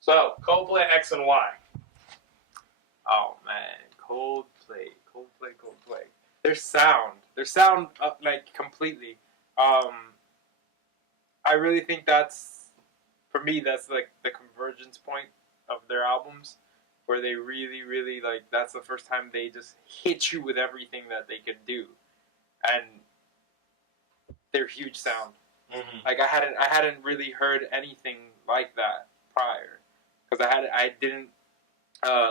So, Coldplay X and Y. Oh man, Coldplay. Their sound, like completely. I really think for me, that's like the convergence point of their albums, where they really, really like. That's the first time they just hit you with everything that they could do, and their huge sound. Mm-hmm. Like I hadn't really heard anything like that prior, because I didn't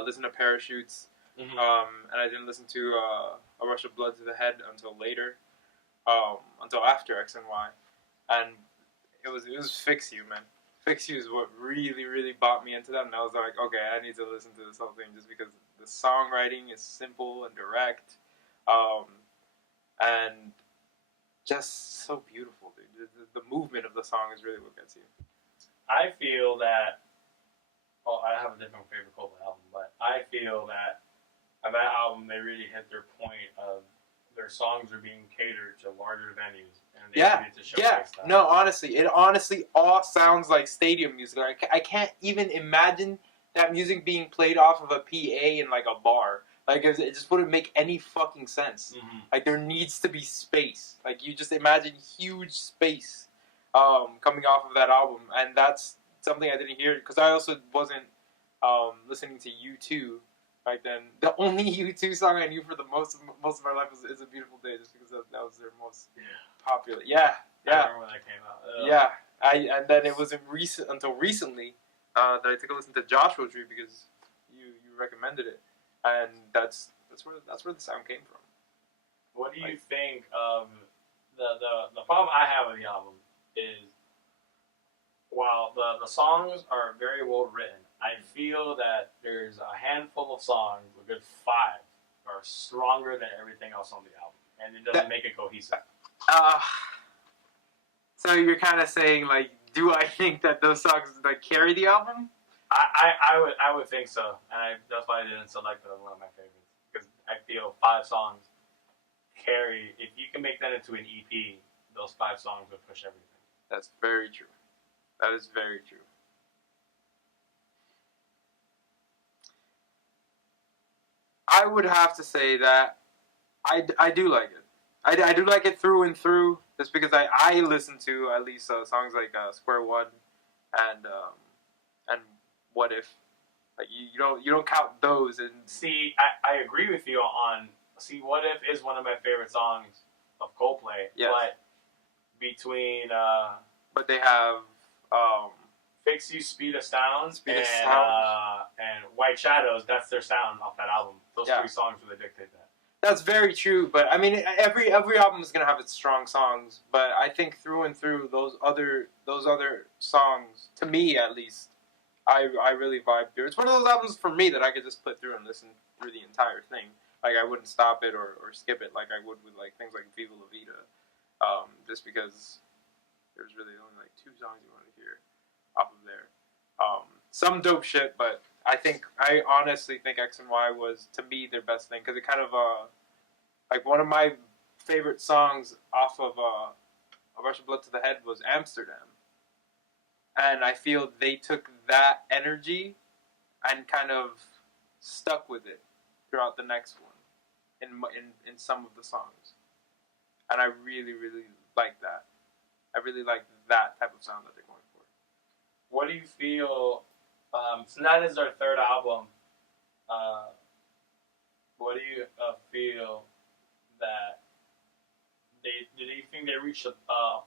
listen to Parachutes, Mm-hmm. and I didn't listen to A Rush of Blood to the Head until later, until after X and Y, and it was Fix You, man. Fix You is what really, really bought me into that, and I was like, okay, I need to listen to this whole thing just because the songwriting is simple and direct, and just so beautiful, dude. The movement of the song is really what gets you. I feel that. Well, I have a different favorite Coldplay album, but I feel that on that album they really hit their point of their songs are being catered to larger venues, and they needed to showcase that. No, honestly, it all sounds like stadium music. Like, I can't even imagine that music being played off of a PA in like a bar. Like, it just wouldn't make any fucking sense. Mm-hmm. Like, there needs to be space. Like, you just imagine huge space coming off of that album, and that's something I didn't hear because I also wasn't listening to U2 back then. The only U2 song I knew for the most of my life was "It's a Beautiful Day," just because that was their most popular. Yeah. I remember when that came out. Yeah, and then it wasn't until recently that I took a listen to Joshua Tree because you recommended it, and that's where the sound came from. What do you think of the problem I have with the album is while the songs are very well written, I feel that there's a handful of songs, a good 5, are stronger than everything else on the album, and it doesn't make it cohesive. So you're kind of saying, like, do I think that those songs like carry the album? I would think so, and that's why I didn't select it as one of my favorites, because I feel 5 songs carry. If you can make that into an EP, those 5 songs would push everything. That's very true. That is very true. I would have to say that I do like it. I do like it through and through, just because I listen to at least songs like Square One and What If. Like you don't count those. And see, I agree with you on. See, What If is one of my favorite songs of Coldplay. Yes. But between but they have Fix You, Speed of Sound, and White Shadows. That's their sound off that album. Those 3 songs really dictate that. That's very true, but I mean, every album is gonna have its strong songs. But I think through and through those other songs, to me at least, I really vibe through. It's one of those albums for me that I could just put through and listen through the entire thing. Like, I wouldn't stop it or skip it like I would with like things like Viva La Vida, just because there's really only like 2 songs you want to hear off of there. Some dope shit, but I honestly think X and Y was, to me, their best thing, because it kind of like one of my favorite songs off of A Rush of Blood to the Head was Amsterdam, and I feel they took that energy and kind of stuck with it throughout the next one in some of the songs, and I really, really like that. I really like that type of sound that they're going for. What do you feel? So that is their 3rd album. What do you feel that do you think they reached a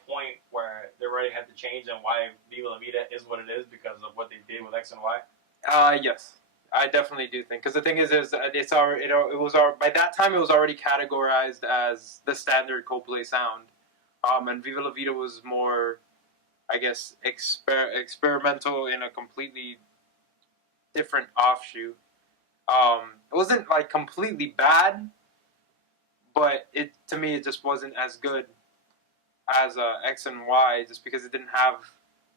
point where their writing had to change, and why Viva La Vida is what it is because of what they did with X and Y? Yes, I definitely do think, because the thing is it's already, it was by that time it was already categorized as the standard Coldplay sound, and Viva La Vida was more, I guess, experimental in a completely different offshoot. It wasn't like completely bad, but to me it just wasn't as good as X and Y, just because it didn't have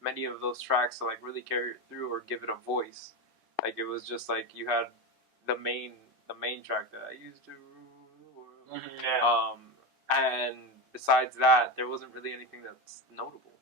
many of those tracks to like really carry it through or give it a voice. Like, it was just like you had the main track that I used to rule the world. Mm-hmm, yeah. And besides that, there wasn't really anything that's notable.